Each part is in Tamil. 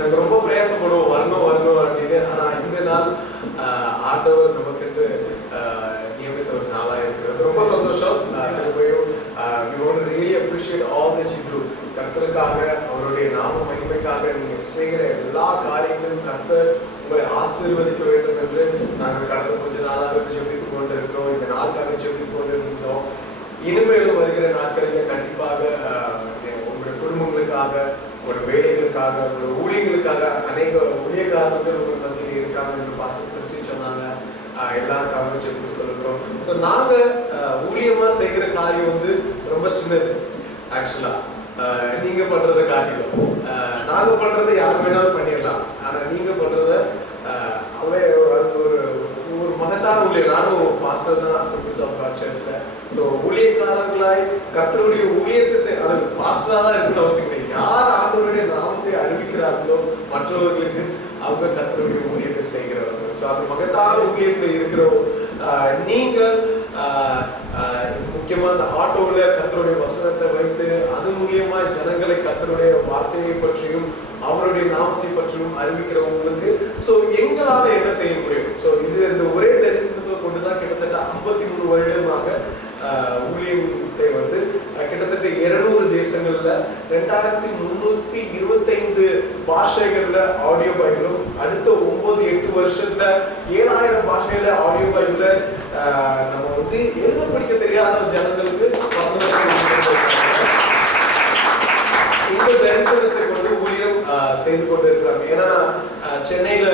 நாங்கள் ரொம்ப பிரயாசப்படுவோம் வரணும் அப்படின்னு. ஆனால் இந்த நாள் ஆண்டவர் நமக்கு நியமித்த ஒரு நாளாக இருக்கிறது. ரொம்ப சந்தோஷம். திரும்பியும் we want to really appreciate all that you do. கர்த்தருக்காக அவருடைய நாம மகிமைக்காக நீங்கள் செய்கிற எல்லா காரியங்களும் கர்த்தர் உங்களை ஆசீர்வதிக்க வேண்டும் என்று நாங்கள் கடந்த கொஞ்ச நாளாக ஜெபித்துக் கொண்டு இருக்கிறோம். இந்த நாளுக்காக ஜெபித்துக் கொண்டு இருந்தோம். இனிமேலும் வருகிற நாட்களில் கண்டிப்பாக உங்களுடைய குடும்பங்களுக்காக, உங்களுடைய வேலைகளுக்காக, உங்களுடைய ஊழியர்களுக்காக அநேக ஊழியக்காரர்கள் உங்கள் மத்தியில் இருக்காங்க என்று பாஸ்டர் கிறிஸ்டின் சொன்னாங்க. எல்லாருக்காகவும் ஜெபித்துக் கொள்கிறோம். ஸோ நாங்கள் ஊழியமாக செய்கிற காரியம் வந்து ரொம்ப சின்னது. ஆக்சுவலாக நீங்கள் பண்ணுறதை காட்டிலும் நாங்கள் பண்ணுறதை யார் வேணாலும் பண்ணிடலாம். ஆனால் நீங்கள் பண்ணுறத அது ஒரு மகத்தான ஊழியம். நானும் பாஸ்டர் தான் அசம்பிளிஸ் ஆஃப் காட் சர்ச்சில். ஸோ ஊழியக்காரர்களாய் கர்த்தருடைய ஊழியத்தை அது பாஸ்டராக தான் இருக்குன்னு அவசியம் இல்லை. யார் ஆண்டவருடைய நாமத்தை அறிவிக்கிறார்களோ மற்றவர்களுக்கு அவங்க கர்த்தருடைய ஊழியத்தை செய்கிறவர்கள். ஸோ அந்த மகத்தான ஊழியத்தில் இருக்கிறோம். நீங்கள் முக்கியமாக அந்த ஆட்டோவில் கர்த்தருடைய வசனத்தை வைத்து அது மூலியமாக ஜனங்களை கர்த்தருடைய வார்த்தையை பற்றியும் அவருடைய நாமத்தை பற்றியும் அறிவிக்கிறவங்களுக்கு ஸோ எங்களால் என்ன செய்ய முடியும்? ஸோ இது இந்த ஒரே தரிசனத்தை கொண்டு தான் கிட்டத்தட்ட 53 வருடமாக ஊழியத்தை வந்து கிட்டத்தட்ட 200 தேசங்கள்ல 2325 பாஷைகள்ல ஆடியோ பைபிளும், அடுத்த 9-8 வருஷத்துல 7000 பாஷையில ஆடியோ பைபிள நம்ம வந்து எழுத படிக்க தெரியாத ஜனங்களுக்கு இந்த தரிசனத்தை கொண்டு ஊழியம் செய்து கொண்டு இருக்கிறாங்க. ஏன்னா நான் சென்னையில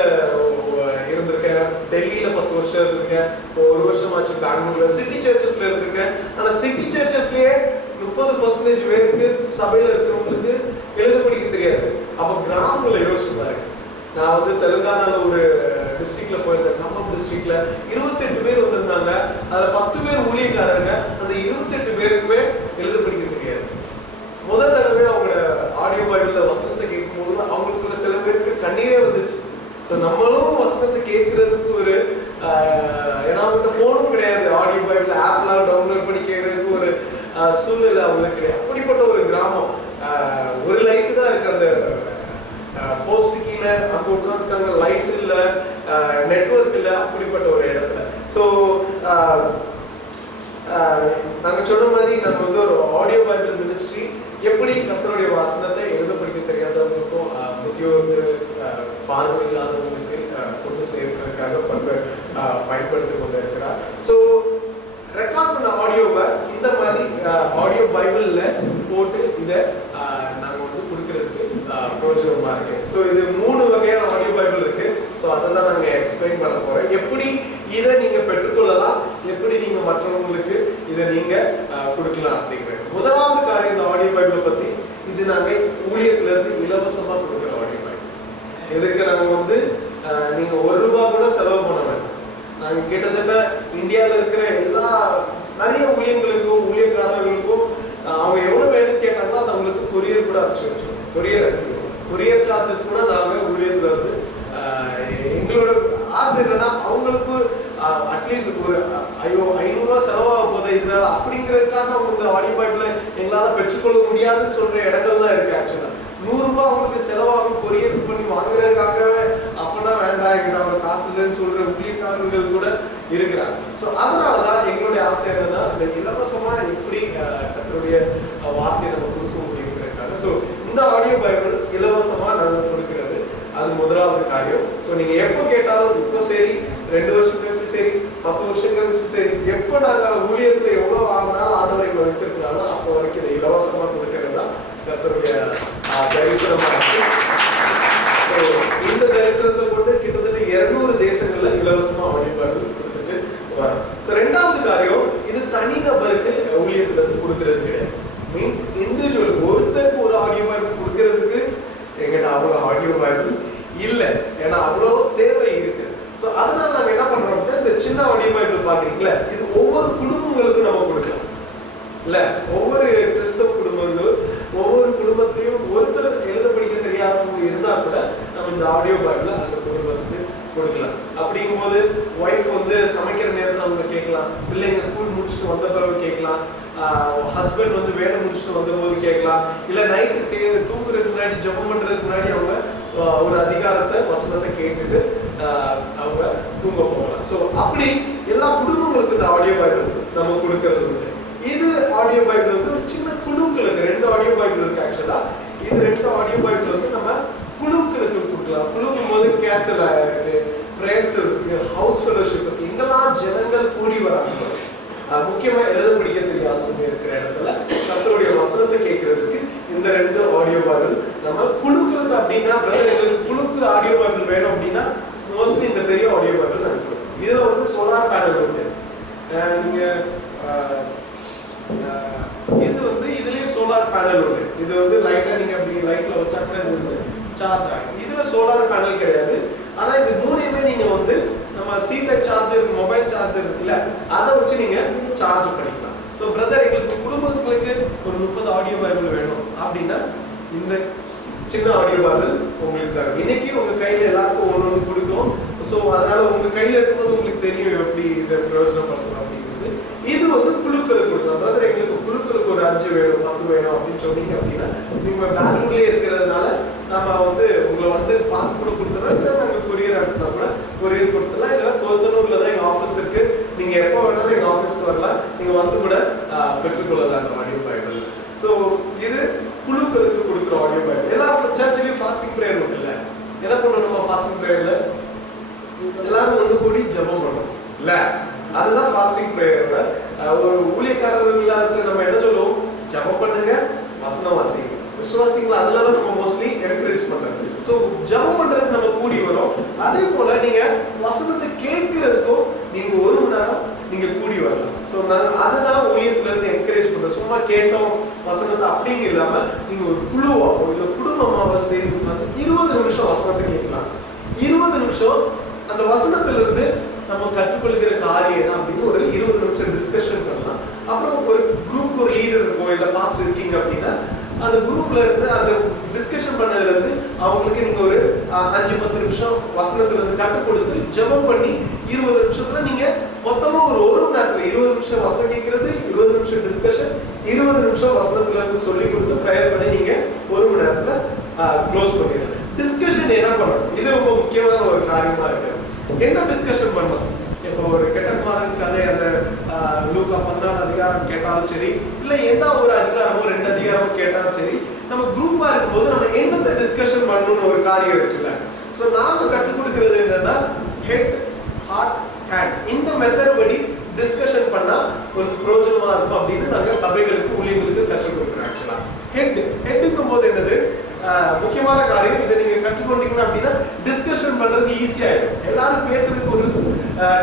இருந்திருக்கேன், டெல்லியில 10 வருஷம் இருந்திருக்கேன், 1 வருஷம் ஆச்சு பெங்களூர்ல சிட்டி சர்ச்சஸ்ல இருந்திருக்கேன். ஆனா சிட்டி சர்ச்சஸ்லயே 30% பேருக்கு சபையில இருக்கிறவங்களுக்கு எழுத படிக்க தெரியாது. அப்ப கிராமங்களை யோசிச்சு பாருங்க. நான் வந்து தெலுங்கானால ஒரு டிஸ்ட்ரிக்ட்ல போயிருந்தேன், கம்பம் டிஸ்ட்ரிக்ட்ல 28 பேர் வந்திருந்தாங்க. அதுல 10 பேர் ஊழியக்காரங்க. அந்த 28 பேருக்குமே எழுத படிக்க தெரியாது. முதல் தடவை அவங்க ஆடியோ பைபிள்ல வசனத்தை கேட்கும்போது அவங்களுக்குள்ள சில பேருக்கு கண்ணீரே வந்துச்சு. ஸோ நம்மளும் வசனத்தை கேட்கறதுக்கு ஒரு ஏன்னா அவங்ககிட்ட ஃபோனும் கிடையாது, ஆடியோ பைபிள் ஆப்லாம் டவுன்லோட் பண்ணி கேட்கறதுக்கு ஒரு சூழ்நிலை அவங்களுக்கு கிடையாது. அப்படிப்பட்ட ஒரு கிராமம். ஒரு லைட்டு தான் இருக்கு அந்த போஸ்ட் கீழே, அங்கே உட்காந்துருக்காங்க, லைட் இல்லை, நெட்வொர்க் இல்லை, அப்படிப்பட்ட ஒரு இடத்துல. ஸோ நாங்கள் சொன்ன மாதிரி நாங்கள் வந்து ஒரு ஆடியோ பைபிள் மினிஸ்ட்ரி எப்படி கர்த்தருடைய வசனத்தை எழுத படிக்க தெரியாதவங்களுக்கும் முதியோருக்கு பார்வை இல்லாதவங்களுக்கு கொண்டு சேர்க்கிறதுக்காக பயன்படுத்தி கொண்டு இருக்கிறார். ஸோ ரெக்கார்ட் பண்ண ஆடியோவை இந்த மாதிரி ஆடியோ பைபிளில் போட்டு இதை நாங்கள் வந்து கொடுக்கறதுக்கு பிரோஜனமாக இருக்கு. ஸோ இது 3 வகையான ஆடியோ பைபிள் இருக்கு. ஸோ அதை தான் நாங்கள் எக்ஸ்பிளைன் பண்ண போகிறோம். எப்படி இதை நீங்கள் பெற்றுக்கொள்ளலாம், எப்படி நீங்கள் மற்றவங்களுக்கு இதை நீங்கள் கொடுக்கலாம் அப்படிங்கிறது. முதலாவது காரியம் இந்த ஆடியோ பைபிள் பற்றி, இது நாங்கள் ஊழியத்திலிருந்து இலவசமாக கொடுக்குற ஆடியோ பைபிள். இதுக்கு நாங்கள் வந்து நீங்கள் ₹1 கூட செலவு பண்ண வேண்டாம். நாங்கள் கிட்டத்தட்ட இந்தியாவில் இருக்கிற நிறைய ஊழியர்களுக்கும் ஊழியக்காரர்களுக்கும் அவங்க எவ்வளோ வேணும்னு கேட்டாங்களோ அது அவங்களுக்கு கொரியர் கூட அனுப்பிச்சு வச்சோம். கொரியர் சார்ஜஸ் கூட நாங்கள் ஊழியத்தில் வந்து எங்களோட ஆசை என்னன்னா அவங்களுக்கு அட்லீஸ்ட் ஒரு ₹500 செலவாக போதா இதனால அப்படிங்கிறதுக்காக அவங்க இந்த ஆடியோ பைபிளை எங்களால் பெற்றுக்கொள்ள முடியாதுன்னு சொல்ற இடங்கள் தான் இருக்கு. ஆக்சுவலா ₹100 அவங்களுக்கு செலவாகும் கொரியர் பண்ணி வாங்குறதுக்காகவே, அப்படின்னா வேண்டாம் எங்கிட்ட அவங்க காசு இல்லைன்னு சொல்ற ஊழியக்காரர்கள் கூட இருக்கிறாங்க. ஸோ அதனாலதான் எங்களுடைய ஆசை என்னன்னா இந்த இலவசமா எப்படி கர்த்தருடைய வார்த்தையை நம்ம கொடுக்க முடியுங்கிறதுக்காக. ஸோ இந்த ஆடியோ பைபிள் இலவசமா நாங்கள் கொடுக்கிறது அது முதலாவது காரியம். ஸோ நீங்க எப்போ கேட்டாலும், இப்போ சரி 2 வருஷம் கழிச்சு சரி 10 வருஷம் கழிச்சு சரி, எப்போ நாங்கள் ஊழியத்துல எவ்வளவு ஆகினாலும் ஆண்டவரை வைத்திருக்கிறாலும் அப்போ வரைக்கும் இதை இலவசமா கொடுக்கிறது தான் கர்த்தருடைய தரிசனமா இருக்கு. ஸோ இந்த தரிசனத்தை கொண்டு கிட்டத்தட்ட 200 தேசங்கள்ல இலவசமா ஆடியோ பைபிள் கொடுத்துட்டு வரோம். ஸோ 2வது காரியம், இது தனிநபருக்கு ஊழியத்துல இருந்து கொடுக்கறது கிடையாது. மீன்ஸ் இண்டிவிஜுவலுக்கு ஒருத்தருக்கு ஒரு ஆடியோ பைபிள் கொடுக்கறதுக்கு எங்கிட்ட அவ்வளோ ஆடியோ பைபிள் இல்லை. ஏன்னா அவ்வளோ தேவை இருக்கு. ஸோ அதனால நாங்கள் என்ன பண்றோம் அப்படின்னா இந்த சின்ன ஆடியோ பைபிள் பார்க்குறீங்களா, இது ஒவ்வொரு குடும்பங்களுக்கும் நம்ம கொடுக்கலாம். இல்லை, ஒவ்வொரு கிறிஸ்தவ குடும்பங்கள் ஒவ்வொரு குடும்பத்திலையும் ஒருத்தர் எழுத படிக்க தெரியாதவங்க இருந்தால் கூட நம்ம இந்த ஆடியோ பைபிளை அந்த குடும்பத்துக்கு கொடுக்கலாம். அப்படிங்கும்போது ஒய்ஃப் வந்து சமைக்கிற நேரத்தில் அவங்க கேட்கலாம், பிள்ளைங்க ஸ்கூல் முடிச்சுட்டு வந்த பிறகு கேட்கலாம், ஹஸ்பண்ட் வந்து வேலை முடிச்சுட்டு வந்த போது கேட்கலாம், இல்லை நைட்டு தூங்குறதுக்கு முன்னாடி ஜெபம் பண்ணுறதுக்கு முன்னாடி அவங்க ஒரு அதிகாரத்தை வசனத்தை கேட்டுட்டு அவங்க தூங்க போகலாம். ஸோ அப்படி எல்லா குடும்பங்களுக்கும் இந்த ஆடியோ பைபிள் நம்ம கொடுக்கறது உண்டு. இது ஆடியோ பைபிள் வந்து ஒரு சின்ன குழுக்களுக்கு 2 ஆடியோ பைபிள் இருக்கு. ஆக்சுவலா இது 2 ஆடியோ பைபிள் வந்து நம்ம குழுக்களுக்கு கொடுக்கலாம். குழுக்கும் போது கேசல் இருக்கு, பிரேயர்ஸ் இருக்கு, ஹவுஸ் ஃபெலோஷிப் இருக்கு. இங்கெல்லாம் ஜனங்கள் கூடி வராங்க. முக்கியமா எழுத படிக்க தெரியாதவங்க இருக்கிற இடத்துல கர்த்தருடைய வசனத்தை கேட்கறதுக்கு இந்த 2 ஆடியோ பைபிள் நம்ம குழுக்களுக்கு. அப்படின்னா எங்களுக்கு குழுக்கு ஆடியோ பைபிள் வேணும் அப்படின்னா மோஸ்ட்லி இந்த பெரிய ஆடியோ பைபிள் நான் கொடுப்பேன். இதுல வந்து சோலார் பேனல் உண்டு. நீங்க இது வந்து இதுலயே சோலார் பேனல் உண்டு. இது வந்து லைட்டா நீங்க அப்படி லைட்ல வச்சா கூட இது வந்து சார்ஜ் ஆகும். இதுல சோலார் பேனல் கிடையாது. ஆனா இது மூணையுமே நீங்க வந்து நம்ம சீட்டட் சார்ஜர், மொபைல் சார்ஜர் இருக்குல்ல, அதை வச்சு நீங்க சார்ஜ் பண்ணிக்கலாம். ஸோ பிரதர் எங்களுக்கு குடும்பங்களுக்கு ஒரு 30 ஆடியோ பைபிள் வேணும் அப்படின்னா இந்த சின்ன ஆடியோ பைபிள் உங்களுக்கு தரும். இன்னைக்கு உங்க கையில எல்லாருக்கும் ஒன்று கொடுக்கும். ஸோ அதனால உங்க கையில இருக்கும்போது உங்களுக்கு தெரியும் எப்படி இதை பிரயோஜனப்படுத்தணும் அப்படிங்கிறது. இது வந்து குழுக்களுக்கு கொடுக்கலாம். பிரதர் எங்களுக்கு குழுக்களுக்கு ஒரு 5 வேணும் 10 வேணும் அப்படின்னு சொன்னீங்க அப்படின்னா நீங்க பெங்களூர்லயே இருக்கிறதுனால நம்ம வந்து உங்களை வந்து பார்த்து கூட கொடுத்துறோம். இல்லை நாங்கள் கொரியர் அனுப்பினா கூட கொரியர் கொடுத்துடலாம். இல்லை கோத்தனூர்ல தான் எங்கள் ஆஃபீஸ் இருக்கு. நீங்க எப்போ வேணாலும் எங்கள் ஆஃபீஸ்க்கு வரலாம். நீங்க வந்து கூட பெற்றுக்கொள்ளலாம் அந்த ஆடியோ பைபிள். ஸோ இது குழுக்களுக்கு கொடுக்குற ஆடியோ பைபிள். எல்லா சர்ச்சிலையும் ஃபாஸ்டிங் ப்ரேயர் உண்டு. இல்லை என்ன பண்ணணும்? நம்ம ஃபாஸ்டிங் ப்ரேயர்ல எல்லாரும் ஒன்று கூடி ஜெபம் பண்ணணும். இல்லை அதுதான் ஃபாஸ்டிங் ப்ரேயரோட ஒரு ஊழியக்காரர்களா இருக்க நம்ம என்ன சொல்லுவோம்? ஜெபம் பண்ணுங்க, வசனம் வாசிங்க. விசுவாசிங்களா அதனால நம்ம மோஸ்ட்லி என்கரேஜ் பண்றது. ஸோ ஜெபம் பண்றதுக்கு நம்ம கூடி வரோம். அதே போல நீங்க வசனத்தை கேட்கறதுக்கும் நீங்க 1 மணி நேரம் நீங்க கூடி வரலாம். ஸோ நாங்கள் அதுதான் ஊழியத்துல இருந்து என்கரேஜ் பண்றோம். சும்மா கேட்டோம் வசனத்தை அப்படின்னு இல்லாம நீங்க ஒரு குழுவாவோ இல்லை குடும்பமாவோ சேர்ந்து வந்து 20 நிமிஷம் வசனத்தை கேட்கலாம். 20 நிமிஷம் அந்த வசனத்துல இருந்து நம்ம கற்றுக்கொள்கிற காரியம் அப்படின்னு ஒரு 20 நிமிஷம் டிஸ்கஷன் பண்ணலாம். அப்புறம் ஒரு குரூப் ஒரு லீடர் இருக்கும், இல்லை பாஸ்டர் இருக்கீங்க அப்படின்னா அந்த குரூப்ல இருந்து அந்த டிஸ்கஷன் பண்ணதுல இருந்து அவங்களுக்கு நீங்க ஒரு 5-10 நிமிஷம் வசனத்துல இருந்து கற்றுக் கொடுத்து ஜெபம் பண்ணி 20 நிமிஷத்துல நீங்க மொத்தமா ஒரு மணி நேரத்துல 20 நிமிஷம் வசனம் கேட்கறது, 20 நிமிஷம் டிஸ்கஷன், 20 நிமிஷம் வசனத்துல இருந்து சொல்லி கொடுத்து ப்ரேயர் பண்ணி நீங்க 1 மணி நேரத்துல க்ளோஸ் பண்ணிடலாம். டிஸ்கஷன் என்ன பண்ணணும்? இது ரொம்ப முக்கியமான ஒரு காரியமா இருக்கு. என்ன டிஸ்கஷன் பண்ணணும்? இப்போ ஒரு கெட்டகுமாரன் கதை அந்த லூக்கா 14 அதிகாரம் கேட்டாலும் சரி, இல்லை எந்த ஒரு அதிகாரமோ 2 அதிகாரமோ கேட்டாலும் சரி, நம்ம குரூப்பா இருக்கும்போது நம்ம என்னத்தை டிஸ்கஷன் பண்ணணும்னு ஒரு காரியம் இருக்குல்ல. ஸோ நாம கற்றுக் கொடுக்கிறது என்னன்னா ஹெட், ஹார்ட், ஹேண்ட் இந்த மெத்தட் படி டிஸ்கஷன் பண்ணா ஒரு பிரோஜனமா இருக்கும் அப்படின்னு நாங்க சபைகளுக்கு ஊழியர்களுக்கு கற்றுக் கொடுக்குறோம். ஆக்சுவலா ஹெட்டுங்கும் போது என்னது முக்கியமான காரியம். இதை நீங்க கற்றுக்கொண்டீங்கன்னா அப்படின்னா டிஸ்கஷன் பண்றது ஈஸியாயிடும். எல்லாரும் பேசுறதுக்கு ஒரு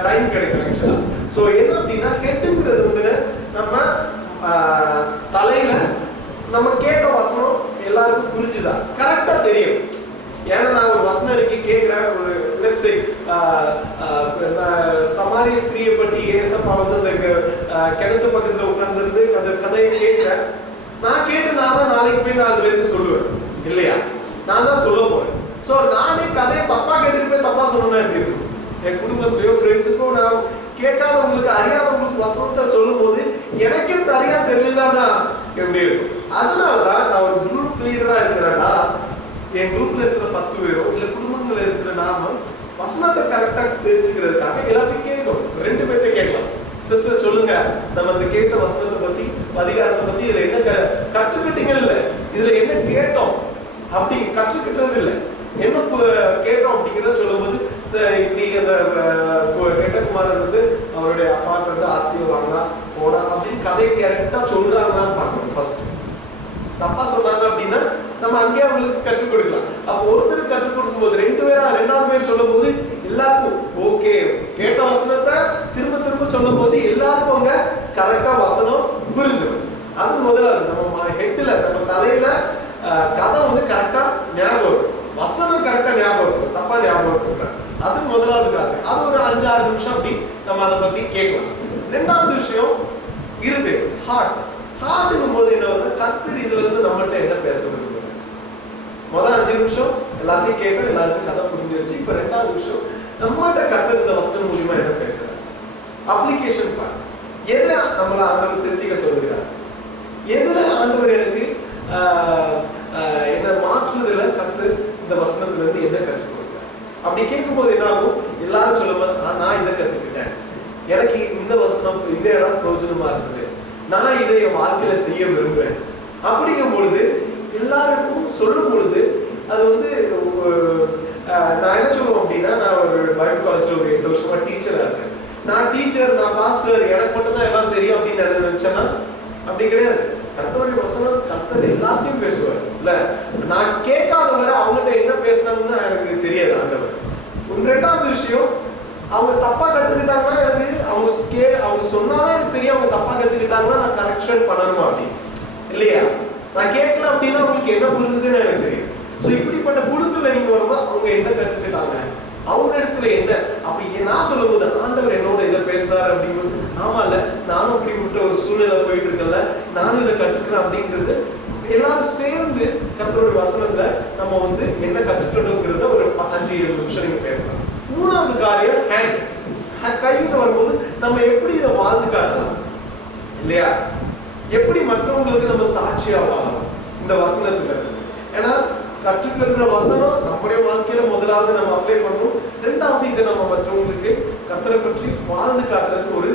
டைம் கிடைக்கும். ஆக்சுவலா ஸோ என்ன அப்படின்னா ஹெட்டுங்கிறது வந்து நம்ம தலையில நம்ம கேட்ட வசனம் எல்லாருக்கும் புரிஞ்சுதா, கரெக்டா தெரியும். ஏன்னா நான் ஒரு வசனம் எனக்கு கேட்கிறேன். ஒரு லெட்ஸ் சே சமாரிய ஸ்திரியை பற்றி ஏசப்பா வந்து அந்த கிணத்து பக்கத்துல உட்கார்ந்துருந்து அந்த கதையை கேட்கிறேன். நான் கேட்டு நான் தான் நாளைக்கு போய் 4 பேருக்கு சொல்லுவேன் இல்லையா? நான் தான் சொல்ல போறேன். ஸோ நானே கதையை தப்பா கேட்டுட்டு போய் தப்பா சொல்லணும்னா எப்படி இருக்கும்? என் குடும்பத்திலையோ ஃப்ரெண்ட்ஸுக்கும் நான் கேட்காதவங்களுக்கு அறியாதவங்களுக்கு வசனத்தை சொல்லும் போது எனக்கே சரியா தெரியலன்னா எப்படி இருக்கும்? அதனாலதான் நான் ஒரு குரூப் லீடரா இருக்கிறேன்னா என் குரூப்ல இருக்கிற 10 பேரோ இல்லை குடும்பங்கள்ல இருக்கிற நாம வசனத்தை கரெக்டா தெரிஞ்சுக்கிறதுக்காக எல்லாத்தையும் கேட்கணும். 2 பேர்கிட்ட கேட்கலாம். சிஸ்டர் சொல்லுங்க, நம்ம இந்த கேட்ட வசனத்தை பத்தி அதிகாரத்தை பத்தி இதுல என்ன கற்றுக்கிட்டீங்க, இல்ல இதுல என்ன கேட்டோம் அப்படி கற்றுக்கிட்டது இல்லை, என்ன கேட்டோம் அப்படிங்கிறத சொல்லும்போது இப்படி அந்த கெட்டகுமாரன் வந்து அவருடைய அப்பாட்ட இருந்து ஆஸ்தியை வாங்கினா போனா அப்படின்னு கதையை கரெக்டா சொல்றாங்களான்னு பார்க்கணும். ஃபர்ஸ்ட் தப்பா சொன்னாங்க அப்படின்னா நம்ம அங்கேயே அவங்களுக்கு கற்றுக் கொடுக்கலாம். அப்போ ஒருத்தருக்கு கற்றுக் கொடுக்கும் போது 2 பேரா 2வது பேர் சொல்லும் போது எல்லாருக்கும் ஓகே, கேட்ட வசனத்தை திரும்ப திரும்ப சொல்லும் போது எல்லாருக்கும் அங்க கரெக்டா வசனம் புரிஞ்சிடும். அது முதலாவது. நம்ம ஹெட்ல நம்ம தலையில கதை வந்து கரெக்டா ஞாபகம் இருக்கும், வசனம் கரெக்டா ஞாபகம் இருக்கும், தப்பா ஞாபகம் இருக்கும். அது முதலாவது காரணம். அது ஒரு 5-6 நிமிஷம் அப்படி நம்ம அதை பத்தி கேட்கலாம். 2வது விஷயம் இருது, ஹார்ட். ஹார்ட்ங்கும் போது என்ன வருது, கர்த்தர் இதுல இருந்து நம்மகிட்ட என்ன பேச விரும்புறாரு. முதல் 5 நிமிஷம் எல்லாத்தையும் கேட்க எல்லாருக்கும் கதை புரிஞ்சிருச்சு. இப்ப 2வது விஷயம் நம்மகிட்ட கர்த்தர் இந்த வசனம் மூலியமா என்ன பேசுறாரு. Application part. எதை நம்மள ஆண்டவர் திருத்திக்க சொல்லுகிறார், எதுல ஆண்டவர் எனக்கு என்ன மாற்றுதல கர்த்தர் இந்த வசனத்துல இருந்து என்ன கற்றுக்கொடுக்க? அப்படி கேட்கும்போது என்ன ஆகும்? எல்லாரும் சொல்லும்போது நான் இதை கத்துக்கிட்டேன், எனக்கு இந்த வசனம் இந்த இடம் பிரயோஜனமா இருந்தது, நான் இதை என் வாழ்க்கையில செய்ய விரும்புறேன் அப்படிங்கும் பொழுது எல்லாருக்கும் சொல்லும் பொழுது அது வந்து நான் என்ன சொல்லுவோம் அப்படின்னா, நான் ஒரு பைபிள் காலேஜ்ல ஒரு 8 வருஷமா டீச்சரா இருக்கேன். நான் டீச்சர், நான் பாஸ்டர், எனக்கு மட்டும் தான் எல்லாம் தெரியும் அப்படின்னு நினைச்சேன்னா அப்படி கிடையாது. கர்த்தருடைய வசனம் கர்த்தர் எல்லாத்தையும் பேசுவார் இல்ல. நான் கேட்காத வரை அவங்ககிட்ட என்ன பேசுனாங்கன்னு எனக்கு தெரியாது ஆண்டவர். ரெண்டாவது விஷயம், அவங்க தப்பா கற்றுக்கிட்டாங்கன்னா எனக்கு அவங்க சொன்னாதான் எனக்கு தெரியும் அவங்க தப்பா கத்துக்கிட்டாங்கன்னா நான் கரெக்ஷன் பண்ணணுமா அப்படி இல்லையா? நான் கேட்கல அப்படின்னா அவங்களுக்கு என்ன புரிஞ்சுதுன்னு எனக்கு தெரியும். ஸோ இப்படிப்பட்ட குழுக்கள்ல நீங்க வரும்போது அவங்க என்ன கற்றுக்கிட்டாங்க, அவங்க இடத்துல என்ன, அப்ப நான் சொல்லும் போது ஆண்டவர் என்னோட இதை பேசுறாரு அப்படிங்கிறது, ஆமா இல்ல நானும் அப்படிப்பட்ட ஒரு சூழ்நிலை போயிட்டு இருக்கல, நானும் இதை கற்றுக்கிறேன் அப்படிங்கிறது எல்லாரும் சேர்ந்து கர்த்தருடைய வசனத்துல நம்ம வந்து என்ன கற்றுக்கணுங்கிறத ஒரு 5-7 நிமிஷம் நீங்க பேசலாம். மூணாவது காரியம் ஹேண்ட், கைன்னு வரும்போது நம்ம எப்படி இதை வாழ்ந்து காட்டலாம் இல்லையா? எப்படி மற்றவங்களுக்கு நம்ம சாட்சியா வாழலாம் இந்த வசனத்துல. ஏன்னா கற்றுக்கிற வசனம் நம்முடைய வாழ்க்கையில முதலாவது நம்ம அப்ளை பண்ணணும், ரெண்டாவது இதை நம்ம மற்றவங்களுக்கு கர்த்தரை பற்றி வாழ்ந்து காட்டுறதுக்கு ஒரு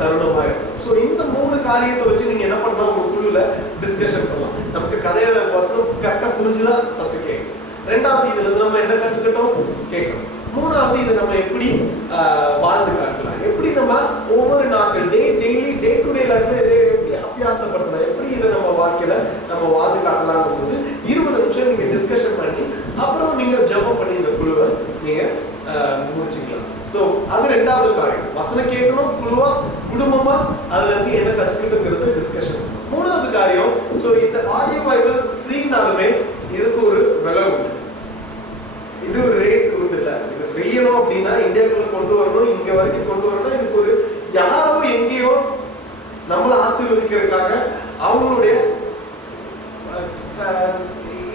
தருணமா இருக்கும். ஸோ இந்த 3 காரியத்தை வச்சு நீங்க என்ன பண்ணலாம், உங்க குழுல டிஸ்கஷன் பண்ணலாம். நமக்கு கதையோட வசனம் கரெக்டா புரிஞ்சுதா ஃபர்ஸ்ட் கேட்கணும், ரெண்டாவது இதுல இருந்து நம்ம என்ன கற்றுக்கிட்டோம் கேட்கணும், மூணாவது இதை நம்ம எப்படி வாழ்ந்து காட்டலாம், எப்படி நம்ம ஒவ்வொரு நாட்கள் டெய்லி டே டு டே லைஃப்ல இதை எப்படி அபியாசப்படுத்தலாம், எப்படி இதை நம்ம வாழ்க்கையில நம்ம வாழ்ந்து காட்டலாங்கும் போது 20 நிமிஷம் நீங்க டிஸ்கஷன் பண்ணி அப்புறம் நீங்க ஜெபம் பண்ணி இந்த குழுவை நீங்க முடிச்சுக்கலாம். ஸோ அது ரெண்டாவது காரியம், வசனம் கேட்கணும், குழுவா குடும்பமா அதுல இருந்து என்ன கற்றுக்கிட்டுங்கிறது டிஸ்கஷன். மூணாவது காரியம், ஸோ இந்த ஆடியோ பைபிள் ஃப்ரீனாலுமே இதுக்கு ஒரு விலை உண்டு, இது ஒரு ரேட் உண்டு இல்லை. இது செய்யணும் அப்படின்னா இந்தியாவுக்குள்ள கொண்டு வரணும், இங்க வரைக்கும் கொண்டு வரணும், இதுக்கு ஒரு யாரோ எங்கேயோ நம்மளை ஆசீர்வதிக்கிறதுக்காக அவங்களுடைய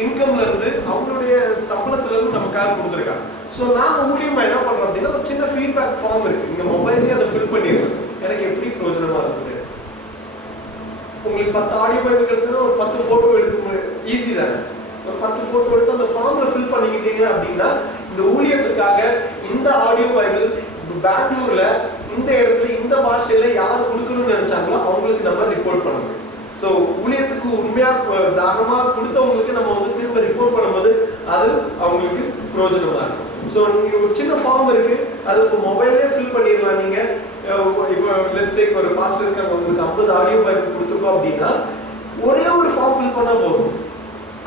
இன்கம்ல இருந்து அவங்களுடைய சம்பளத்துல இருந்து நமக்காக கொடுத்துருக்காங்க. ஸோ நாங்க ஊழியமா என்ன பண்றோம் அப்படின்னா ஒரு சின்ன ஃபீட்பேக் ஃபார்ம் இருக்கு, நீங்க மொபைல்லேயே அதை ஃபில் பண்ணிடலாம். எனக்கு எப்படி பிரயோஜனமா இருந்தது, உங்களுக்கு 10 ஆடியோ பைபிள் கிடைச்சதுன்னா ஒரு 10 போட்டோ எடுக்க ஈஸி தானே. ஒரு 10 போட்டோ எடுத்து அந்த ஃபார்ம்ல ஃபில் பண்ணிக்கிட்டீங்க அப்படின்னா இந்த ஊழியத்துக்காக இந்த ஆடியோ பைபிள் பெங்களூர்ல இந்த இடத்துல இந்த பாஷையில யார் கொடுக்கணும்னு நினைச்சாங்களோ அவங்களுக்கு நம்ம ரிப்போர்ட் பண்ண முடியும். ஸோ ஊழியத்துக்கு உண்மையா தாகமா கொடுத்தவங்களுக்கு நம்ம வந்து திரும்ப ரிப்போர்ட் பண்ணும்போது அது அவங்களுக்கு பிரயோஜனமா இருக்கும். ஸோ நீங்க ஒரு சின்ன ஃபார்ம் இருக்கு, அது உங்க மொபைல்லே ஃபில் பண்ணிடலாம். நீங்க இப்போ லெட்ஸ் டேக் ஒரு பாஸ்டர் இருக்காங்க, உங்களுக்கு 50 ஆடியோ பைபிள் கொடுத்துருக்கோம் அப்படின்னா ஒரே ஒரு ஃபார்ம் ஃபில் பண்ணா போதும்.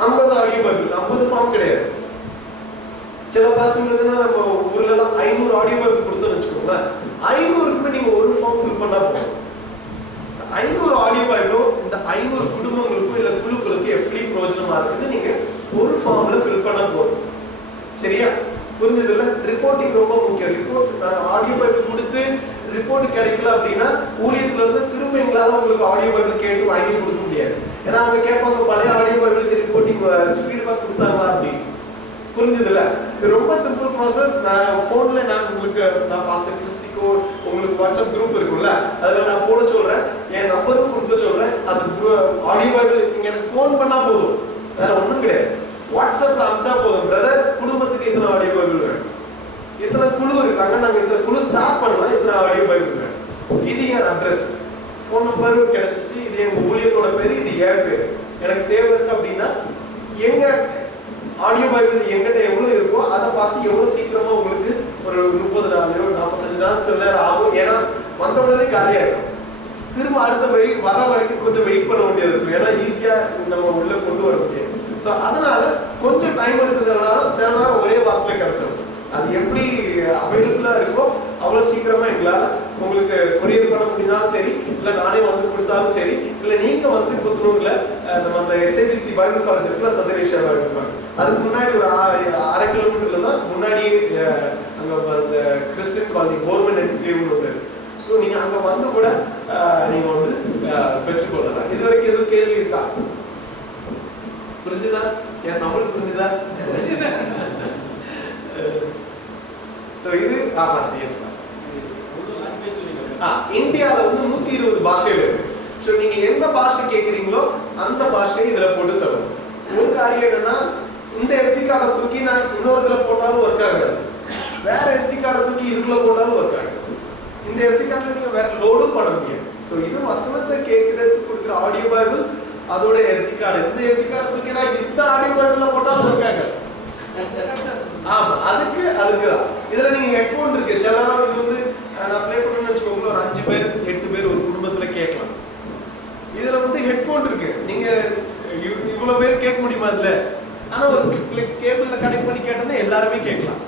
50 ஆடியோ பைபிள் 50 ஃபார்ம் கிடையாது. சில பாஸ்டர்களுக்குன்னா நம்ம ஊர்லலாம் 500 ஆடியோ பைபிள் கொடுத்தோம்னு வச்சுக்கோங்களேன், 500க்குமே நீங்க ஒரு ஃபார்ம் ஃபில் பண்ணா போதும். 500 ஆடியோ பைபிளும் இந்த 500 குடும்பங்களுக்கும் இல்ல குழுக்களுக்கு எப்படி பிரயோஜனமா இருக்குன்னு நீங்க ஒரு ஃபார்ம்ல ஃபில் பண்ண போதும். சரியா? புரிஞ்சது இல்ல? ரிப்போர்ட்டிங் ரொம்ப முக்கியம். ரிப்போர்ட் நான் ஆடியோ பைபிள் கொடுத்து ரிப்போர்ட் கிடைக்கல அப்படின்னா ஊழியத்துல இருந்து திரும்ப எங்களால உங்களுக்கு ஆடியோ பைபிள் கேட்டு வாங்கி கொடுக்க முடியாது. ஏன்னா அவங்க கேட்பாங்க பழைய ஆடியோ பைபிளுக்கு ரிப்போர்ட்டிங் ஃபீட்பேக் கொடுத்தாங்களா அப்படின்னு. புரிஞ்சதுல? இது ரொம்ப சிம்பிள் ப்ராசஸ். நான் போன்ல நான் உங்களுக்கு நான் பாஸ்டர் கிறிஸ்டிக்கோ உங்களுக்கு வாட்ஸ்அப் குரூப் இருக்கும்ல, அதுல நான் போட சொல்றேன், என் நம்பரும் கொடுக்க சொல்றேன். அது ஆடியோ பைபிள் நீங்க எனக்கு ஃபோன் பண்ணா போதும், வேற ஒண்ணும் கிடையாது. வாட்ஸ்அப்ல அனுப்பிச்சா போதும், பிரதர் குடும்பத்துக்கு இத்தனை ஆடியோ பைபிள் வேணும், இத்தனை குழு இருக்காங்க, நாங்க இத்தனை குழு ஸ்டார்ட் பண்ணலாம், இத்தனை ஆடியோ பைபிள் வேணும், இது என் அட்ரஸ், ஃபோன் நம்பரும் கிடைச்சிச்சு, இது எங்க ஊழியத்தோட பேரு, இது என் பேர், எனக்கு தேவை இருக்கு அப்படின்னா எங்க ஆடியோ பைபிள் எங்கிட்ட எவ்வளவு இருக்கோ அதை பார்த்து எவ்வளவு சீக்கிரமா உங்களுக்கு ஒரு 30 நாள் 45 நாள் சில நேரம் ஆகும். ஏன்னா வந்த உடனே காலியா இருக்கும், திரும்ப அடுத்த வர வரைக்கும் கொஞ்சம் வெயிட் பண்ண வேண்டியது இருக்கும். ஏன்னா ஈஸியா நம்ம உள்ள கொண்டு வர முடியாது. ஸோ அதனால கொஞ்சம் டைம் எடுத்து சில நேரம் ஒரே வாரத்தில் கிடைச்சிடும். அது எப்படி அவைலபிளா இருக்கோ அவ்வளோ சீக்கிரமா எங்களால் உங்களுக்கு கொரியர் பண்ண முடியும்னாலும் சரி, இல்லை நானே வந்து கொடுத்தாலும் சரி, இல்லை நீங்க வந்து குத்துனூர்ல நம்ம அந்த SABC பைபிள் காலேஜ் இருக்குல்ல, சதரேஷா பைபிள் காலேஜ், அதுக்கு முன்னாடி ஒரு 1/2 கிலோமீட்டர்ல தான் முன்னாடி அங்கே அந்த கிறிஸ்டியன் காலனி கவர்மெண்ட் என்ட்ரின்னு ஒன்று இருக்கு. ஸோ நீங்க அங்க வந்து கூட நீங்க வந்து பெற்றுக்கொள்ளலாம். இது வரைக்கும் எதுவும் கேள்வி இருக்கா? புரிஞ்சுதா? என் தமிழ் புரிஞ்சுதா? இது இந்தியாவில் வந்து 120 பாஷைகள் இருக்கு. ஸோ நீங்க எந்த பாஷை கேட்குறீங்களோ அந்த பாஷையை இதுல போட்டு தரும். ஒரு காரியம் என்னன்னா இந்த SD கார்டை தூக்கி நான் இன்னொரு இதில் போட்டாலும் ஒர்க் ஆகாது, வேற SD கார்டை தூக்கி இதுக்குள்ள போட்டாலும் ஒர்க் ஆகாது. இந்த SD கார்டில் நீங்கள் வேற லோடும் பண்ண முடியாது. ஸோ இது வசனத்தை கேட்கறதுக்கு கொடுக்குற ஆடியோ பைபிள், அதோட SD கார்டு. இந்த SD கார்டை தூக்கி நான் இந்த ஆடியோ பைபிளில் போட்டாலும் ஒர்க் ஆகாது. ஆமா, அதுக்கு தான். இதுல நீங்க ஹெட்ஃபோன் இருக்கு, சில இது வந்து நான் ப்ளே பண்ணணும்னு வச்சுக்கோங்களேன், ஒரு 5 பேர் 8 பேர் ஒரு குடும்பத்துல கேட்கலாம். இதுல வந்து ஹெட்ஃபோன் இருக்கு, நீங்க இவ்வளவு பேர் கேட்க முடியுமா இதுல? ஆனா ஒரு கேபிள்ல கனெக்ட் பண்ணி கேட்டோம்னா எல்லாருமே கேட்கலாம்.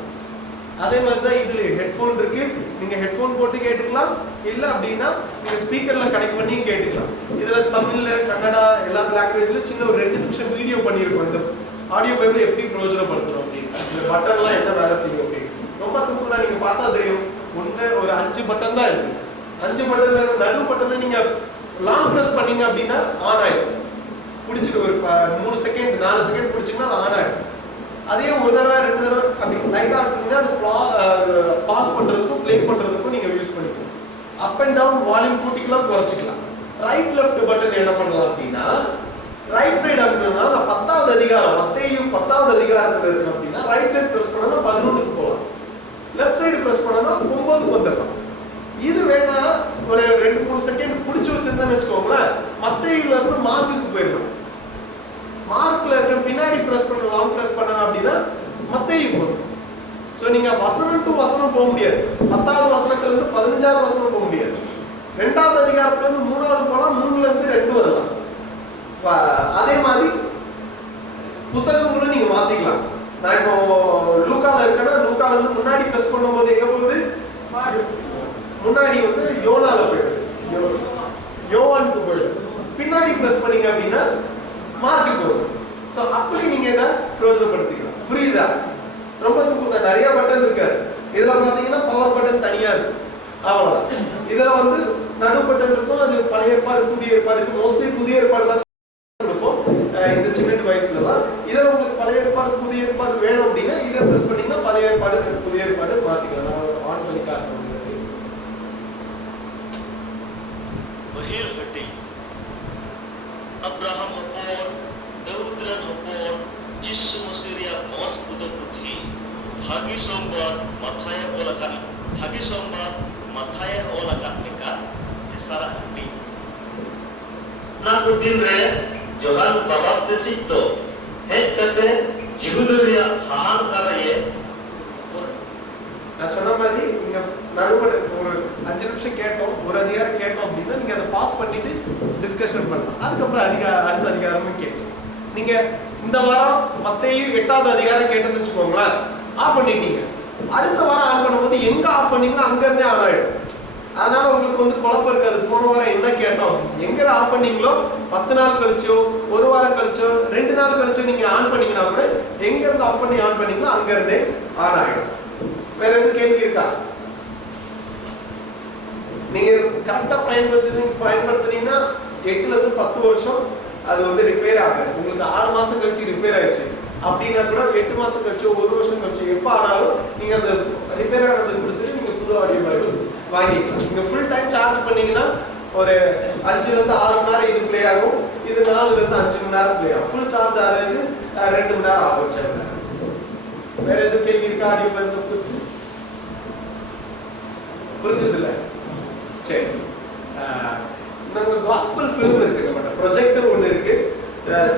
அதே மாதிரி தான் இதுல ஹெட்ஃபோன் இருக்கு, நீங்க ஹெட்ஃபோன் போட்டு கேட்டுக்கலாம், இல்ல அப்படின்னா நீங்க ஸ்பீக்கர்ல கனெக்ட் பண்ணி கேட்டுக்கலாம். இதுல தமிழ்ல, கன்னடா, எல்லா லாங்குவேஜ்ல சின்ன ஒரு 2 நிமிஷம் வீடியோ பண்ணியிருக்கோம், இந்த ஆடியோ பைபிள் எப்படி பிரயோஜனப்படுத்துறோம் அப்படின்னு, இந்த பட்டன்லாம் என்ன வேலை செய்யும் அப்படின்னு. ரொம்ப சிம்பிளா நீங்க பார்த்தா தெரியும். ஒன்று ஒரு 5 பட்டன் தான் இருக்கு. 5 பட்டன்ல நடு பட்டனை நீங்க லாங் ப்ரெஸ் பண்ணீங்க அப்படின்னா ஆன் ஆயிடும். பிடிச்சிட்டு ஒரு 3 செகண்ட் 4 செகண்ட் பிடிச்சிங்கன்னா அது ஆன் ஆயிடும். அதே ஒரு தடவை 2 தடவை அப்படி லைட்டா அப்படின்னா அது பாஸ் பண்றதுக்கும் ப்ளே பண்றதுக்கும் நீங்க யூஸ் பண்ணிக்கலாம். அப் அண்ட் டவுன் வால்யூம் கூட்டிக்கலாம், குறைச்சிக்கலாம். ரைட் லெஃப்ட் பட்டன் என்ன பண்ணலாம் அப்படின்னா, ரைட் சைடு அப்படின்னா நான் 10வது அதிகாரம் மத்தேயு 10வது அதிகாரத்துல இருக்கு அப்படின்னா ரைட் சைடு பிரஸ் பண்ணா 11க்கு போகலாம், லெஃப்ட் சைடு பிரஸ் பண்ணா 9க்கு வந்துடலாம். இது வேணா ஒரு 2-3 செகண்ட் பிடிச்சி வச்சிருந்தேன்னு வச்சுக்கோங்களேன், மத்தேயுல இருந்து மார்க்குக்கு போயிடலாம். மார்க்ல இருக்க பின்னாடி பிரஸ் பண்ண லாங் பிரஸ் பண்ணணும் அப்படின்னா மத்தேயுக்கு வரும். ஸோ நீங்க வசனம் டு வசனம் போக முடியாது, 10வது வசனத்துல இருந்து 15வது வசனம் போக முடியாது, 2வது அதிகாரத்துல இருந்து 3வது போகலாம், 3ல இருந்து 2 வரலாம். அதே மாதிரி புத்தகங்களும் நீங்க மாத்திக்கலாம். நான் இப்போ லூக்கால இருக்கேன்னா லூக்கால இருந்து முன்னாடி பிரஸ் பண்ணும்போது எங்க போகுது, முன்னாடி வந்து யோனால போயிடும், யோவானுக்கு போயிடும். பின்னாடி பிரஸ் பண்ணீங்க அப்படின்னா மார்க்கு போகுது. ஸோ அப்படி நீங்க இதை பிரயோஜனப்படுத்திக்கலாம். புரியுதா? ரொம்ப சிம்பிள் தான், நிறைய பட்டன் இருக்காது. இதுல பாத்தீங்கன்னா பவர் பட்டன் தனியா இருக்கு, அவ்வளவுதான். இதுல வந்து நடு பட்டன் இருக்கும், அது பழைய ஏற்பாடு புதிய ஏற்பாடுக்கு மோஸ்ட்லி புதிய ஏற்பாடு தான் இருக்கும் இந்த சின்ன டிவைஸ்லாம். இதில் உங்களுக்கு பழைய ஏற்பாடு புதிய ஏற்பாடு வேணும் அப்படின்னா இதை ப்ரெஸ் பண்ணீங்கன்னா பழைய ஏற்பாடு புதிய ஏற்பாடு மாத்திக்கலாம். நான் ஆன் பண்ணி காட்டுறேன். Mahir hati Abraham upor Daudran upor Yesus Mesiria Mos Buddha Puthi Hagi Sombat Mathaya Olakan Hagi Sombat Mathaya Olakan Meka Tisara hati Nakudin re Johan Babaptisit do Head kate Jihuduria Hahan Karaye நான் சொன்ன மாதிரி நீங்க நடுவுல ஒரு 5 நிமிஷம் கேட்டோம், ஒரு அதிகாரம் கேட்டோம் அப்படின்னா நீங்க அதை பாஸ் பண்ணிட்டு டிஸ்கஷன் பண்ணலாம். அதுக்கப்புறம் அடுத்த அதிகாரமும் கேட்கலாம். நீங்க இந்த வாரம் மத்தேயு 8வது அதிகாரம் கேட்டோம்னு வச்சுக்கோங்களேன், ஆஃப் பண்ணிட்டீங்க. அடுத்த வாரம் ஆன் பண்ணும்போது எங்க ஆஃப் பண்ணீங்கன்னா அங்க இருந்தே ஆன் ஆயிடும். அதனால உங்களுக்கு வந்து குழப்பம் இருக்காது. போன வாரம் என்ன கேட்டோம், எங்க ஆஃப் பண்ணீங்களோ 10 நாள் கழிச்சோ, ஒரு வாரம் கழிச்சோ, 2 நாள் கழிச்சோ நீங்க ஆன் பண்ணீங்கன்னா கூட எங்க இருந்து ஆஃப் பண்ணி ஆன் பண்ணீங்கன்னா அங்க இருந்தே ஆன் ஆயிடும். வேற எதுவும் கேள்வி இருக்கா? நீங்க கரெக்டா பயன்படுத்தினீங்கன்னா 8ல இருந்து 10 வருஷம் அது வந்து ரிப்பேர் ஆகாது. உங்களுக்கு 6 மாசம் கழிச்சு ரிப்பேர் ஆயிடுச்சு அப்படின்னா கூட 8 மாசம் கழிச்சு 1 வருஷம் கழிச்சு எப்ப ஆனாலும் நீங்க அந்த ரிப்பேர் ஆனதை கொடுத்துட்டு நீங்க புது ஆடியோ பைபிள் வாங்கிக்கலாம். நீங்க ஃபுல் டைம் சார்ஜ் பண்ணீங்கன்னா ஒரு 5ல இருந்து 6 மணி நேரம் இது பிளே ஆகும், இது 4ல இருந்து 5 மணி நேரம் பிளே ஆகும். ஃபுல் சார்ஜ் ஆகிறதுக்கு 2 மணி நேரம் ஆகும். வேற எதுவும் கேள்வி இருக்கா? ஆடியோ பைபிள் புரிஞ்சதில்ல? சரி, நம்ம காஸ்பல் ஃபிலிம் இருக்கு, நம்மகிட்ட ப்ரொஜெக்டர் ஒன்று இருக்கு,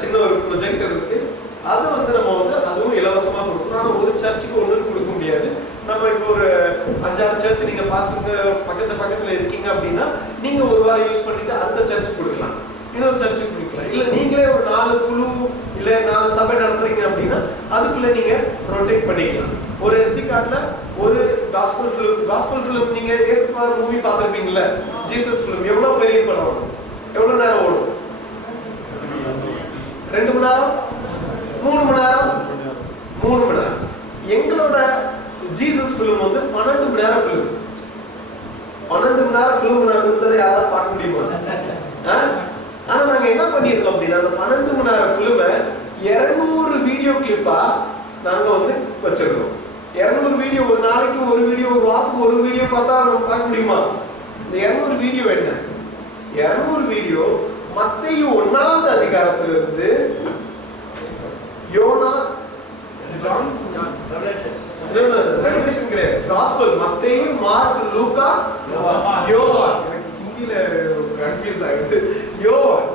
சின்ன ஒரு ப்ரொஜெக்டர் இருக்கு. அது வந்து நம்ம வந்து அதுவும் இலவசமாக கொடுக்கணும். ஆனால் ஒரு சர்ச்சுக்கு ஒன்றுன்னு கொடுக்க முடியாது. நம்ம இப்போ ஒரு 5-6 சர்ச் நீங்கள் பாசுங்க பக்கத்தில் இருக்கீங்க அப்படின்னா நீங்கள் ஒரு வாரம் யூஸ் பண்ணிட்டு அடுத்த சர்ச்சுக்கு கொடுக்கலாம், இன்னொரு சர்ச்சுக்கு கொடுக்கலாம். இல்லை நீங்களே ஒரு 4 குழு இல்லை 4 சபை நடத்துறீங்க அப்படின்னா அதுக்குள்ளே நீங்கள் ரொட்டேட் பண்ணிக்கலாம். ஒரு SD கார்டில் ஒரு காஸ்பல் ஃபிலிம் நீங்கள் இயேசுபார் மூவி பார்த்துருப்பீங்கல்ல, ஜீசஸ் ஃபிலிம் எவ்வளோ பெரிய படம் ஓடும், எவ்வளோ நேரம் ஓடும்? 2 மணி நேரம், 3 மணி நேரம், 3 மணி நேரம். எங்களோட ஜீசஸ் ஃபிலிம் வந்து 12 மணி நேரம் ஃபிலிம். 12 மணி நேரம் ஃபிலிம் நான் கொடுத்ததை யாராவது பார்க்க முடியுமா? ஆனால் நாங்கள் என்ன பண்ணியிருக்கோம் அப்படின்னா அந்த 12 மணி நேரம் ஃபிலிமை 200 வீடியோ கிளிப்பா நாங்கள் வந்து வச்சிருக்கோம். 200 வீடியோ, ஒரு நாளைக்கு ஒரு வீடியோ, ஒரு வாரத்துக்கு ஒரு வீடியோ பார்த்தா நம்ம பார்க்க முடியுமா? இந்த 200 வீடியோ என்ன? 200 வீடியோ மத்தேயு 1வது அதிகாரத்திலிருந்து யோனா மார்க், லூக்கா, யோவான். எனக்கு ஹிந்தியில கன்ஃபியூஸ் ஆகுது. யோவான்.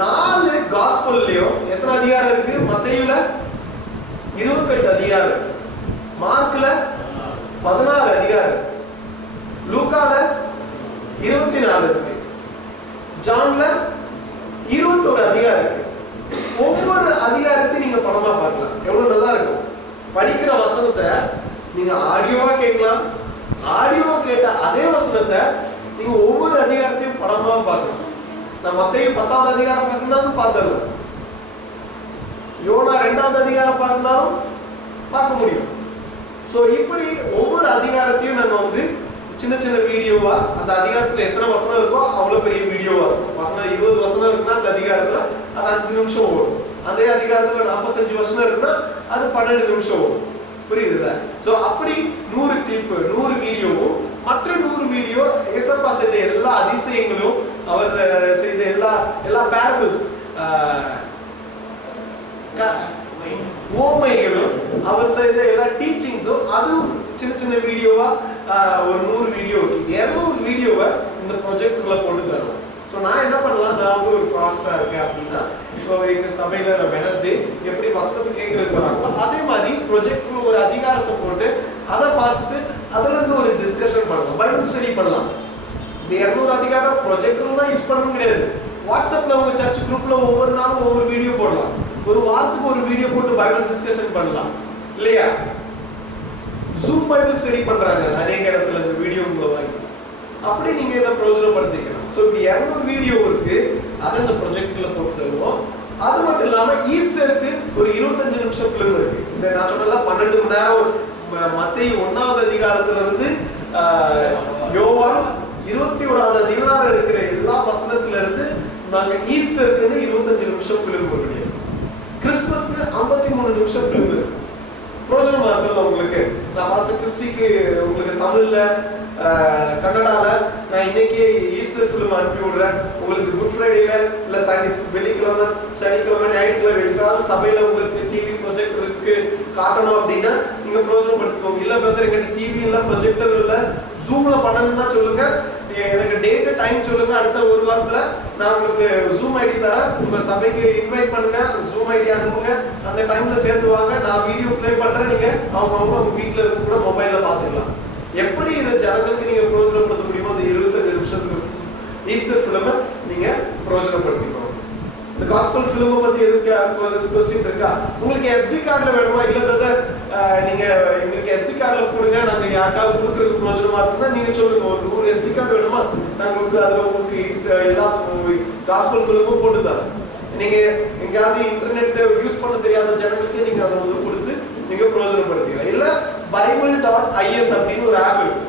4 காஸ்பல்லையும் எத்தனை அதிகாரம் இருக்கு? மத்தேயுல 28 அதிகாரம் இருக்கு, மார்க்ல 16 அதிகாரம் இருக்கு, லூக்கால 24 இருக்கு, ஜான்ல 21 அதிகாரம் இருக்கு. ஒவ்வொரு அதிகாரத்தையும் நீங்க படமா பார்க்கலாம். எவ்வளவு நல்லா இருக்கும். படிக்கிற வசனத்தை நீங்க ஆடியோவா கேட்கலாம், ஆடியோவா கேட்ட அதே வசனத்தை நீங்க ஒவ்வொரு அதிகாரத்தையும் படமா பார்க்கலாம். நான் மத்தேயு 10வது அதிகாரம் பார்க்கணும்னாலும் பார்த்துடலாம், யோனா 2வது அதிகாரம் பார்க்கணும்னாலும் பார்க்க முடியும். ஸோ இப்படி ஒவ்வொரு அதிகாரத்தையும் நம்ம வந்து சின்ன சின்ன வீடியோவா, அந்த அதிகாரத்துல எத்தனை வசனம் இருக்கோ அவ்வளவு பெரிய வீடியோவா இருக்கும். வசனம் 20 வசனம் இருக்குன்னா அந்த அதிகாரத்துல அது 5 நிமிஷம் ஓடும். அதே அதிகாரத்துல 45 வசனம் இருக்குன்னா அது 12 நிமிஷம் ஓடும். புரியுதுல்ல? ஸோ அப்படி 100 கிளிப், 100 வீடியோவும், மற்ற 100 வீடியோ ஏசப்பா செய்த எல்லா அதிசயங்களும், அவர் செய்த எல்லா பேரபிள்ஸ், ஓமைகளும், அவர் செய்த எல்லா டீச்சிங்ஸும், அதுவும் சின்ன சின்ன வீடியோவா ஒரு 100 வீடியோ இருக்கு. 200 வீடியோவை இந்த ப்ரொஜெக்ட்ல போட்டு தரலாம். ஸோ நான் என்ன பண்ணலாம், நான் வந்து ஒரு பாஸ்டரா இருக்கேன் அப்படின்னா, இப்போ எங்க சபையில நான் வெனஸ்டே எப்படி வசனத்தை கேட்கறதுக்கு வராங்களோ அதே மாதிரி ப்ரொஜெக்ட்ல ஒரு அதிகாரத்தை போட்டு அதை பார்த்துட்டு அதுல இருந்து ஒரு டிஸ்கஷன் பண்ணலாம், பைபிள் ஸ்டடி பண்ணலாம். இந்த 200 அதிகாரம் ப்ரொஜெக்ட்ல தான் யூஸ் பண்ணணும் கிடையாது. வாட்ஸ்அப்ல உங்க சர்ச் குரூப்ல ஒவ்வொரு நாளும் ஒவ்வொரு வீடியோ போடலாம், ஒரு வாரத்துக்கு ஒரு வீடியோ போட்டு பைபிள் டிஸ்கஷன் பண்ணலாம் இல்லையா? ஜூம் பைபிள் ஸ்டடி பண்றாங்க அநேக இடத்துல இந்த வீடியோங்களை வாங்கி, அப்படி நீங்க இதை பிரயோஜனப்படுத்திக்கலாம். ஸோ இப்படி 200 வீடியோ இருக்கு, அதை இந்த ப்ரொஜெக்ட்ல போட்டு தருவோம். அது மட்டும் இல்லாம ஈஸ்டருக்கு ஒரு 25 நிமிஷம் ஃபிலிம் இருக்கு. இந்த நான் சொன்னல 12 மணி நேரம் மத்தேயு 1வது அதிகாரத்துல இருந்து யோவான் 21வது அதிகாரம் இருக்கிற எல்லா வசனத்துல இருந்து நாங்க ஈஸ்டருக்குன்னு 25 நிமிஷம் ஃபிலிம் பண்ணிருக்கோம். கிறிஸ்துமஸ்க்கு 53 நிமிஷம் ஃபிலிம் இருக்கு. பிரோஜனமா இருக்குல்ல உங்களுக்கு? நான் பாஸ்டர் கிறிஸ்டிக்கு உங்களுக்கு தமிழ்ல கன்னடால நான் இன்னைக்கு ஈஸ்டர் ஃபிலிம் அனுப்பி விடுறேன். உங்களுக்கு குட் ஃப்ரைடேல இல்ல வெள்ளிக்கிழமை, சனிக்கிழமை, ஞாயிற்றுக்கிழமை வெள்ளிக்கிழமை சபையில உங்களுக்கு டிவி ப்ரொஜெக்டர் இருக்கு காட்டணும் அப்படின்னா நீங்க பிரோஜனப்படுத்திக்கோங்க. இல்ல பிரதர் எங்கிட்ட டிவி இல்ல, ப்ரொஜெக்டர் இல்ல, ஜூம்ல பண்ணணும்னா சொல்லுங்க, எனக்கு டேட் டைம் சொல்லுங்க, அடுத்த ஒரு வாரத்துல நான் உங்களுக்கு ஜூம் ஐடி தரேன், உங்க சபைக்கு இன்வைட் பண்ணுங்க, ஜூம் ஐடி அனுப்புங்க, அந்த டைம்ல சேர்ந்து வாங்க, நான் வீடியோ பிளே பண்றேன், நீங்க அவங்க வீட்டுல இருந்து கூட மொபைல்ல பாத்துக்கலாம். எப்படி இதை ஜனங்களுக்கு நீங்க பிரயோஜனப்படுத்த முடியுமோ அந்த 25 நிமிஷத்துக்கு ஈஸ்டர் ஃபிலிமை நீங்க பிரயோஜனப்படுத்திக்கணும். இந்த காஸ்பல் ஃபிலிமை பத்தி எதுக்கு கொஸ்டின் இருக்கா? உங்களுக்கு SD கார்டுல வேணுமா? இல்ல பிரதர் நீங்க எங்களுக்கு SD கார்டுல கொடுங்க, நாங்க யாருக்காவது கொடுக்கறதுக்கு பிரயோஜனமா இருக்குன்னா நீங்க சொல்லுங்க, ஒரு 100 SD கார்டு வேணுமா, நாங்க உங்களுக்கு அதுல உங்களுக்கு ஈஸ்டர் எல்லா காஸ்பல் ஃபிலிமும் போட்டு தரோம். நீங்க எங்கேயாவது இன்டர்நெட் யூஸ் பண்ண தெரியாத ஜனங்களுக்கு நீங்க அதை வந்து கொடுத்து நீங்க பிரயோஜனப்படுத்திக்கலாம். இல்ல bible.is அப்படின்னு ஒரு ஆப் இருக்கு.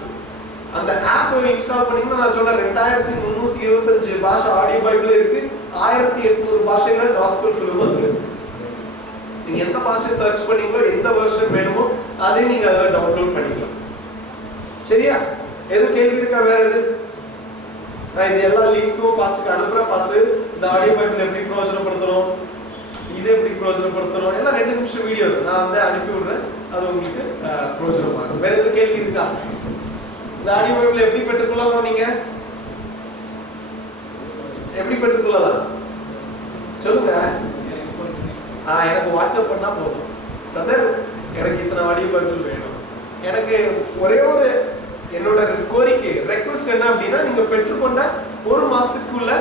அந்த ஆப் இன்ஸ்டால் பண்ணீங்கன்னா நான் சொன்ன 2325 பாஷை ஆடியோ பைபிள் இருக்கு, 1800 பாஷையில காஸ்பல் ஃபிலிம் அதுல இருக்கு. நீங்க எந்த பாஷை சர்ச் பண்ணீங்களோ, எந்த வெர்ஷன் வேணுமோ அதை நீங்க அதுல டவுன்லோட் பண்ணிக்கலாம். சரியா? எது கேள்வி இருக்கா? வேற எது? நான் இது எல்லா லிங்க்கும் பாஸ்க்கு அனுப்புறேன். பாஸ் இந்த ஆடியோ பைபிள் எப்படி பிரயோஜனப்படுத்தணும், இதை எப்படி பிரயோஜனப்படுத்தணும், எல்லாம் 2 நிமிஷம் வீடியோ நான் வந்து அனுப்பி விடுறேன், அது உங்களுக்கு பிரயோஜனமாகும். வேற எது கேள்வி இருக்கா? இந்த ஆடியோ பைபிள் எப்படி பெற்றுக்கொள்ளலாம்? நீங்க எப்படி பெற்றுக்கொள்ளலாம் சொல்லுங்க. எனக்கு வாட்ஸ்அப் பண்ணா போதும், பிரதர் எனக்கு இத்தனை ஆடியோ பைபிள் வேணும். எனக்கு ஒரே ஒரு என்னோட கோரிக்கை ரெக்வெஸ்ட் என்ன அப்படின்னா, நீங்க பெற்றுக்கொண்ட ஒரு மாசத்துக்குள்ள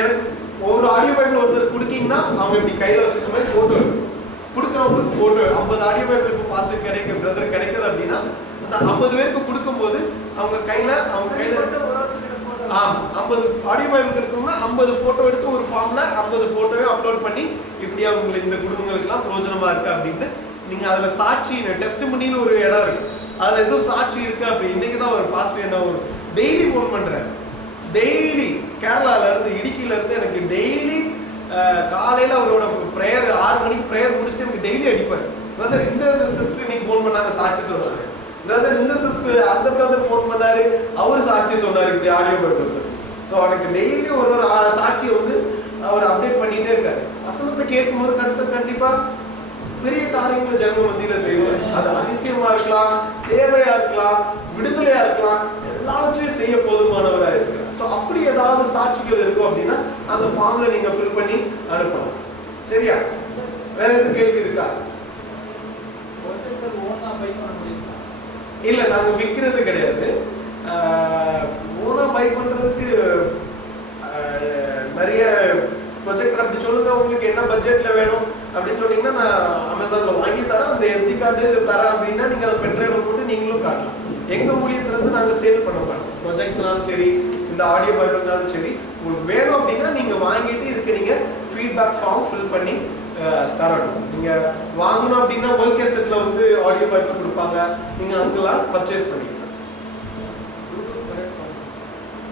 எனக்கு ஒரு ஆடியோ பைபிள் ஒருத்தர் கொடுக்கீங்கன்னா அவங்க இப்படி கையில வச்சிருக்க மாதிரி போட்டோ எடுக்கும். கொடுக்குறவங்களுக்கு போட்டோ 50 ஆடியோ பைபிளுக்கு பாஸ்டர் கிடைக்கும், பிரதர் கிடைக்குது அப்படின்னா அந்த 50 பேருக்கு கொடுக்கும்போது அவங்க கையில 50 ஆடியோ பைபிள் எடுக்கணும்னா 50 போட்டோ எடுத்து ஒரு ஃபார்ம்ல 50 போட்டோவே அப்லோட் பண்ணி இப்படி அவங்க இந்த குடும்பங்களுக்குலாம் பிரயோஜனமா இருக்கு அப்படின்னு நீங்க அதுல சாட்சி டெஸ்டிமனின்னு ஒரு இடம் இருக்கு, அதுல ஏதோ சாட்சி இருக்கு. அப்படி இன்னைக்குதான் ஒரு பாஸ்டர் என்ன ஒரு டெய்லி ஃபோன் பண்றாரு, டெய்லி கேரளால இருந்து இடுக்கியில இருந்து எனக்கு டெய்லி காலையில அவரோட ப்ரேயர் 6 மணிக்கு ப்ரேயர் முடிச்சுட்டு எனக்கு டெய்லி அடிப்பார். பிரதர் இந்த சிஸ்டர் இன்னைக்கு ஃபோன் பண்ணாங்க சாட்சி சொன்னாங்க, பிரதர் இந்த சிஸ்டர் அந்த பிரதர் ஃபோன் பண்ணாரு அவர் சாட்சி சொன்னாரு, இப்படி ஆடியோ பைபிள். ஸோ அவனுக்கு டெய்லி ஒரு சாட்சியை வந்து அவர் அப்டேட் பண்ணிட்டே இருக்காரு. வசனத்தை கேட்கும்போது கண்டிப்பா பெரிய காரியங்களை ஜனங்க மத்தியில செய்வார். அது அதிசயமா இருக்கலாம், தேவையா இருக்கலாம், விடுதலையா இருக்கலாம், எல்லா எல்லாவற்றையும் செய்ய போதுமானவராக இருக்கிறார். ஸோ அப்படி ஏதாவது சாட்சிகள் இருக்கும் அப்படின்னா அந்த ஃபார்ம்ல நீங்க ஃபில் பண்ணி அனுப்பலாம். சரியா? வேற எதுவும் கேள்வி இருக்கா? இல்ல, நாங்க விற்கிறது கிடையாது. ஓனா பை பண்றதுக்கு நிறைய ப்ரொஜெக்டர் அப்படி சொல்லுங்க, உங்களுக்கு என்ன பட்ஜெட்ல வேணும் அப்படின்னு சொன்னீங்கன்னா நான் அமேசான்ல வாங்கி தரேன், அந்த SD கார்டு தரேன் அப்படின்னா நீங்க அதை பென்ட்ரைவ்ல போட்டு நீங்களும் காட்டலாம். எங்க ஊழியத்துல இருந்து நாங்க சேல் பண்ண மாட்டோம். ப்ரொஜெக்ட்னாலும் சரி, இந்த ஆடியோ பைபிள்னாலும் சரி, உங்களுக்கு வேணும் அப்படின்னா நீங்க வாங்கிட்டு இதுக்கு நீங்க ஃபீட்பேக் ஃபார்ம் ஃபில் பண்ணி தரணும். நீங்க வாங்கணும் அப்படின்னா ஒன் கேசட்ல வந்து ஆடியோ பைபிள் கொடுப்பாங்க, நீங்க அங்கெல்லாம் பர்ச்சேஸ் பண்ணிக்கலாம்.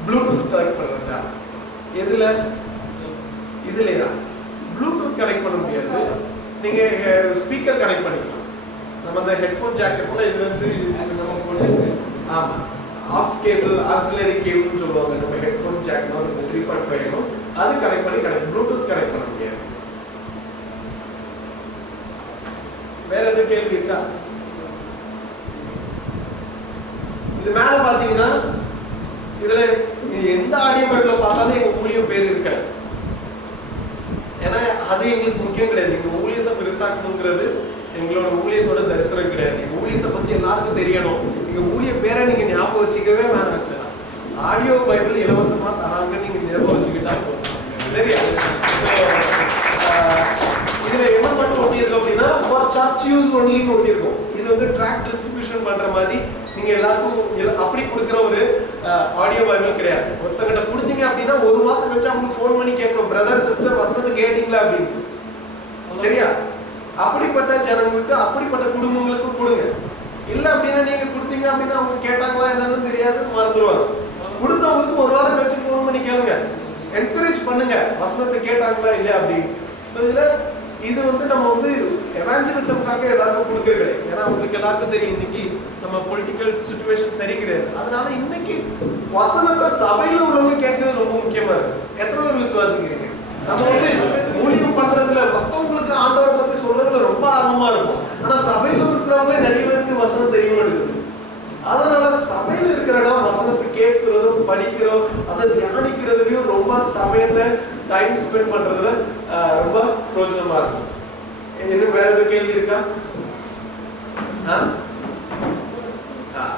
ப்ளூடூத் கனெக்ட் பண்றதா? எதுல? இதுலயா? ப்ளூடூத் கனெக்ட் பண்ண முடியாது, நீங்க ஸ்பீக்கர் கனெக்ட் பண்ணிக்கலாம். நம்ம அந்த ஹெட்ஃபோன் ஜாக் கூட இதுல இருந்து நம்ம போட்டு, ஆமா, ஆக்ஸ் கேபிள், ஆக்சிலரி கேபிள்னு சொல்லுவாங்க. நம்ம ஹெட்ஃபோன் ஜாக் மாதிரி 3.5 mm அது கனெக்ட் பண்ணி ப்ளூடூத் கனெக்ட் பண்ண முடியாது. வேற எதுவும் கேள்வி இருக்கா? இது மேல பாத்தீங்கன்னா இதுல எந்த ஆடியோ பைப்ல பார்த்தாலும் எங்க ஊழியம் பேர் இருக்காது. ஏன்னா அது எங்களுக்கு முக்கியம் கிடையாது. எங்க ஊழியத்தை பெருசாக்கணுங்கிறது எங்களோட ஊழியத்தோட தரிசனம் கிடையாது. எங்க ஊழியத்தை பத்தி எல்லாருக்கும் தெரியணும். எங்க ஊழிய பேரை நீங்க ஞாபகம் வச்சுக்கவே வேணாம். ஆக்சுவலா ஆடியோ பைபிள் இலவசமா தராங்க, நீங்க ஞாபகம் வச்சுக்கிட்டா போதும். சரியா? இதுல என்ன மட்டும் ஒட்டி இருக்கும் அப்படின்னா ஃபார் சர்ச் யூஸ் ஒன்லின்னு ஒட்டி இருக்கும். இது வந்து ட்ராக் டிஸ்ட்ரிபியூஷன் பண்ற மாதிரி நீங்க எல்லாருக்கும் அப்படி கொடுக்குற ஒரு ஆடியோ பைபிள் கிடையாது. ஒருத்தங்கிட்ட கொடுத்தீங்க அப்படின்னா ஒரு மாசம் கழிச்சு அவங்களுக்கு ஃபோன் பண்ணி கேட்கணும், பிரதர் சிஸ்டர் வசனத்தை கேட்டீங்களா அப்படின்னு. சரியா? அப்படிப்பட்ட ஜனங்களுக்கு, அப்படிப்பட்ட குடும்பங்களுக்கு கொடுங்க. இல்ல அப்படின்னா நீங்க கொடுத்தீங்க அப்படின்னா அவங்க கேட்டாங்களா என்னன்னு தெரியாது, மறந்துடுவாங்க. கொடுத்தவங்களுக்கு ஒரு வாரம் கழிச்சு ஃபோன் பண்ணி கேளுங்க, என்கரேஜ் பண்ணுங்க, வசனத்தை கேட்டாங்களா இல்லையா அப்படின்னு. ஸோ இதுல இது வந்து நம்ம வந்து எவாஞ்சலிசம்காக எல்லாருக்கும் கொடுக்கறது கிடையாது. ஏன்னா உங்களுக்கு எல்லாருக்கும் தெரியும் இன்னைக்கு நம்ம பொலிட்டிக்கல் சிச்சுவேஷன் சரி கிடையாது. அதனால இன்னைக்கு வசனத்தை சபையில உள்ளவங்க கேட்கறது ரொம்ப முக்கியமா இருக்கு. எத்தனை பேர் விசுவாசிக்கிறீங்க? நம்ம வந்து ஊழியம் பண்றதுல மற்றவங்களுக்கு ஆண்டவரை பத்தி சொல்றதுல ரொம்ப ஆர்வமா இருக்கும். ஆனா சபையில இருக்கிறவங்களே நிறைய பேருக்கு வசனம் தெரிய மாட்டேங்குது. அதனால சபையில இருக்கிறனா வசனத்தை கேட்கிறதும் படிக்கிறோம், அதை தியானிக்கிறதுலயும் ரொம்ப சமயத்தை டைம் ஸ்பெண்ட் பண்றதுல ரொம்ப பிரயோஜனமா இருக்கும். இன்னும் வேற எதுவும் கேள்வி இருக்கா?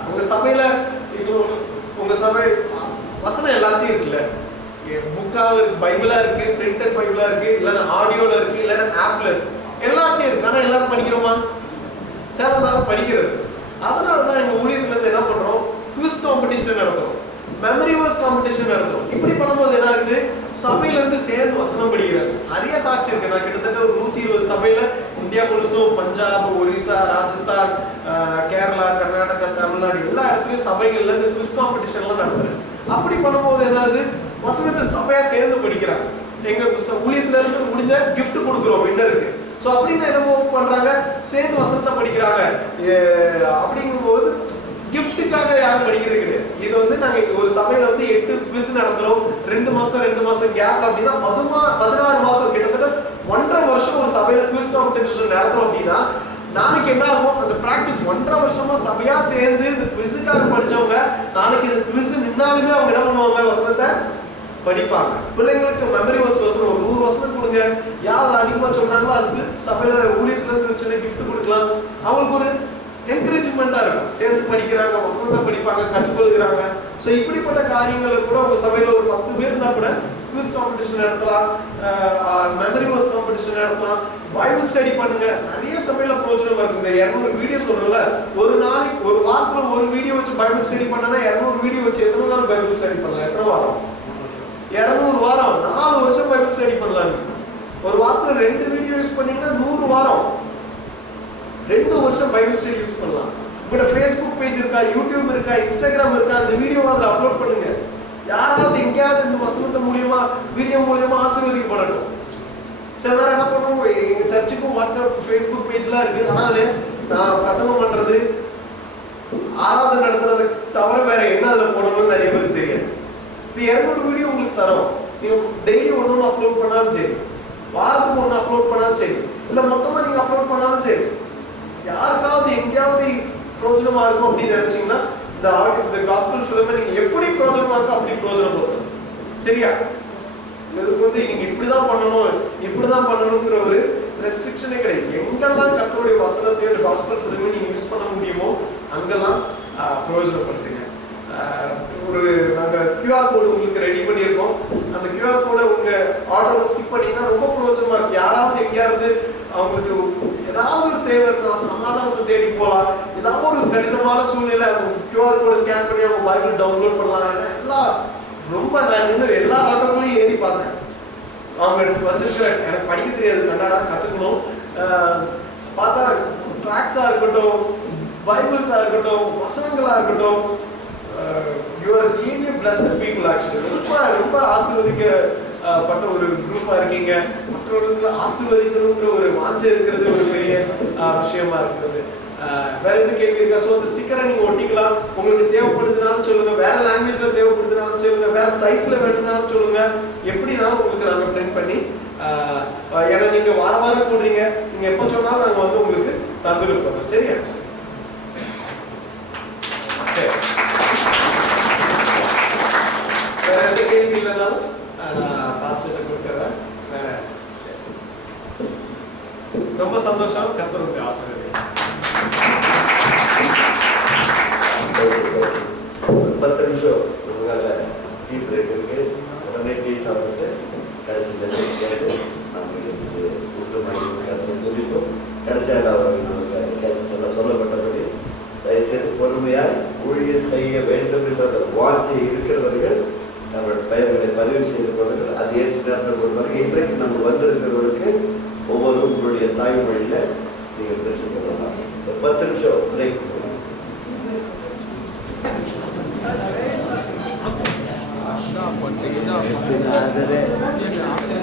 உங்க சபையில இப்போ உங்க சபை வசனம் எல்லாத்தையும் இருக்குல்ல, புக்கா இருக்கு, பைபிளா இருக்கு, பிரிண்டட் பைபிளா இருக்கு, இல்லைன்னா ஆடியோல இருக்கு, இல்லைன்னா ஆப்ல இருக்கு, எல்லாத்தையும் இருக்கு. ஆனா எல்லாரும் படிக்கிறோமா? சில நேரம் படிக்கிறது. அதனாலதான் எங்க ஊழியத்துல இருந்து என்ன பண்றோம், குவிஸ் காம்படிஷன் நடத்துறோம், மெமரி வர்ஸ் காம்படிஷன் நடத்துறோம். இப்படி பண்ணும்போது என்ன ஆகுது, சபையில இருந்து சேர்ந்து வசனம் படிக்கிறாங்க. நிறைய சாட்சி இருக்கு. நான் கிட்டத்தட்ட ஒரு 120 சபையில இந்தியா முழுசும், பஞ்சாப், ஒரிசா, ராஜஸ்தான், கேரளா, கர்நாடகா, தமிழ்நாடு எல்லா இடத்துலயும் சபைகள்ல இந்த குவிஸ் காம்படிஷன் எல்லாம் நடத்துறேன். அப்படி பண்ணும்போது என்ன ஆகுது, வசனத்தை சபையா சேர்ந்து படிக்கிறாங்க. எங்க ஊழியத்துல இருந்து முடிஞ்ச கிஃப்ட் கொடுக்குறோம் வின்னருக்கு. ஸோ அப்படின்னு என்னமோ பண்றாங்க, சேர்ந்து வசனத்தை படிக்கிறாங்க. அப்படிங்கும்போது கிஃப்ட்டுக்காக யாரும் படிக்கிறது கிடையாது. இது வந்து நாங்க ஒரு சபையில வந்து 8 குவிஸ் நடத்துறோம். 2 மாசம் கேப் அப்படின்னா 16 மாசம், கிட்டத்தட்ட 1.5 வருஷம் ஒரு சபையில குவிஸ் காம்படிஷன் நடத்துறோம். அப்படின்னா நாளைக்கு என்ன ஆகும், அந்த பிராக்டிஸ் 1.5 வருஷமா சபையா சேர்ந்து இந்த குவிஸுக்காக படிச்சவங்க நாளைக்கு இந்த குவிஸ் நின்னாலுமே அவங்க என்ன பண்ணுவாங்க, வசனத்தை படிப்பாங்க. பிள்ளைங்களுக்கு மெமரி வர்ஸ் வசனம் ஒரு 100 வசனம் கொடுங்க, யார் அதிகமா சொல்றாங்களோ அதுக்கு சபையில ஊழியத்துல இருந்து ஒரு சின்ன கிஃப்ட் கொடுக்கலாம். அவங்களுக்கு ஒரு என்கரேஜ்மெண்டா இருக்கும். சேர்ந்து படிக்கிறாங்க, வசனத்தை படிப்பாங்க, கற்றுக்கொள்கிறாங்க. ஸோ இப்படிப்பட்ட காரியங்களை கூட உங்க சபையில ஒரு 10 பேர் இருந்தா கூட குவிஸ் காம்படிஷன் நடத்தலாம், மெமரி வர்ஸ் காம்படிஷன் நடத்தலாம், பைபிள் ஸ்டடி பண்ணுங்க. நிறைய சபையில பிரயோஜனமா இருக்கு. இந்த 200 வீடியோ சொல்றல, ஒரு நாளைக்கு ஒரு வாரத்துல ஒரு வீடியோ வச்சு பைபிள் ஸ்டடி பண்ணனா 200 வீடியோ வச்சு எத்தனை நாள் பைபிள் ஸ்டடி பண்ணலாம்? எத்தனை வாரம்? 200 வாரம், 4 வருஷம் பைபிள் ஸ்டடி பண்ணலாம். ஒரு வாரத்துல 2 வீடியோ யூஸ் பண்ணீங்கன்னா 100 வாரம், 2 வருஷம் பைபிள் ஸ்டடி யூஸ் பண்ணலாம். உங்களோட ஃபேஸ்புக் பேஜ் இருக்கா, யூடியூப் இருக்கா, இன்ஸ்டாகிராம் இருக்கா, அந்த வீடியோ அதில் அப்லோட் பண்ணுங்க. யாராவது எங்கேயாவது இந்த வசனத்து மூலியமா, வீடியோ மூலியமா ஆசீர்வதிக்கப்படட்டும். சில நேரம் என்ன பண்ணுவோம், எங்க சர்ச்சுக்கும் வாட்ஸ்அப், ஃபேஸ்புக் பேஜ்லாம் இருக்கு. ஆனா அதுல நான் பிரசங்கம் பண்றது, ஆராதனை நடத்துறது தவிர வேற என்ன அதில் போடணும்னு நிறைய பேருக்கு தெரியாது. இது 200 வீடியோ உங்களுக்கு தரோம். நீங்க டெய்லி ஒன்று அப்லோட் பண்ணாலும் சரி, வாரத்துக்கு 1 அப்லோட் பண்ணாலும் சரி, இல்லை மொத்தமா நீங்க அப்லோட் பண்ணாலும் சரி, யாருக்காவது எங்கேயாவது பிரோஜனமா இருக்கும் அப்படின்னு நினைச்சீங்கன்னா இந்த காஸ்பல் ஃபிலிமை நீங்க எப்படி பிரயோஜனமா இருக்கோ அப்படி பிரயோஜனப்படுத்தணும். சரியா? இதுக்கு வந்து நீங்க இப்படிதான் பண்ணணுங்கிற ஒரு ரெஸ்ட்ரிக்ஷனே கிடையாது. எங்கெல்லாம் கர்த்தருடைய வசனத்தையும் இந்த காஸ்பல் ஃபிலிமை நீங்க யூஸ் பண்ண முடியுமோ அங்கெல்லாம் பிரயோஜனப்படுத்துங்க. நாங்கள் QR கோடு உங்களுக்கு ரெடி பண்ணியிருக்கோம். அந்த QR கோடை உங்க ஆர்டர்ல ஸ்டிக் பண்ணீங்கன்னா ரொம்ப பிரயோஜனமா இருக்கு. யாராவது எங்கேயாவது அவங்களுக்கு ஏதாவது ஒரு தேவை இருக்கலாம், சமாதானத்தை தேடி போகலாம், ஏதாவது ஒரு கடினமான சூழ்நிலை அந்த QR கோடை ஸ்கேன் பண்ணி அவங்க பைபிள் டவுன்லோட் பண்ணலாம். ஏன்னா எல்லாம் ரொம்ப நான் இன்னும் எல்லா ஆட்டோக்குள்ளேயும் ஏறி பார்த்தேன். அவங்க வச்சிருக்கிற எனக்கு படிக்க தெரியாது, கன்னடா கற்றுக்கணும். பார்த்தா ட்ராக்ஸாக இருக்கட்டும், பைபிள்ஸாக இருக்கட்டும், வசனங்களாக இருக்கட்டும், you are really a blessed people actually. ரொம்ப ஆசீர்வதிக்கப்பட்ட ஒரு குரூப்பாக இருக்கீங்க. மற்றவர்களை ஆசீர்வதிக்கணுங்கிற ஒரு வாஞ்சை இருக்கிறது ஒரு பெரிய விஷயமா இருக்கிறது. வேற எது கேள்வி இருக்கா? ஸோ அந்த ஸ்டிக்கரை நீங்கள் ஒட்டிக்கலாம். உங்களுக்கு தேவைப்படுதுனாலும் சொல்லுங்க, வேற லாங்குவேஜ்ல தேவைப்படுதுனாலும் சொல்லுங்க, வேற சைஸ்ல வேணும்னாலும் சொல்லுங்க. எப்படினாலும் உங்களுக்கு நாங்கள் பிரிண்ட் பண்ணி ஏன்னா நீங்க வாரம் போடுறீங்க, நீங்க எப்போ சொன்னாலும் நாங்கள் வந்து உங்களுக்கு தந்துருப்போம். சரியா? சரி, வேற எந்த கேள்வி இல்லைனாலும் நான் பாஸ்டர்கிட்ட கொடுத்துறேன். வேற ரொம்ப சந்தோஷம். கர்த்தருடைய ஆசீர்வாதம். 10 நிமிஷம் உங்களால் டீ பிரேக் இருக்கு. உடனே டீ சாப்பிட்டு கடைசி மெசேஜ் கேட்டு நமக்கு கூட்டு சொல்லிட்டோம். கடைசியாக அவர்கள் கேசத்தெல்லாம் சொல்லப்பட்டபடி தயவுசெய்து பொறுமையாய் ஊழியர் செய்ய வேண்டும் என்ற வாஞ்சை இருக்கிறவர்கள் நம்மளோட பெயர்களை பதிவு செய்து கொள்ளுங்கள். அது ஏற்று நேரத்தில் கொடுப்பாங்க. இன்றைக்கு நம்ம வந்திருக்கிறவர்களுக்கு ஒவ்வொரு உங்களுடைய தாய்மொழியில் நீங்கள் பெற்றுக்கொள்ளலாம். 10 நிமிஷம் பிரேக் சொல்லலாம். Nah,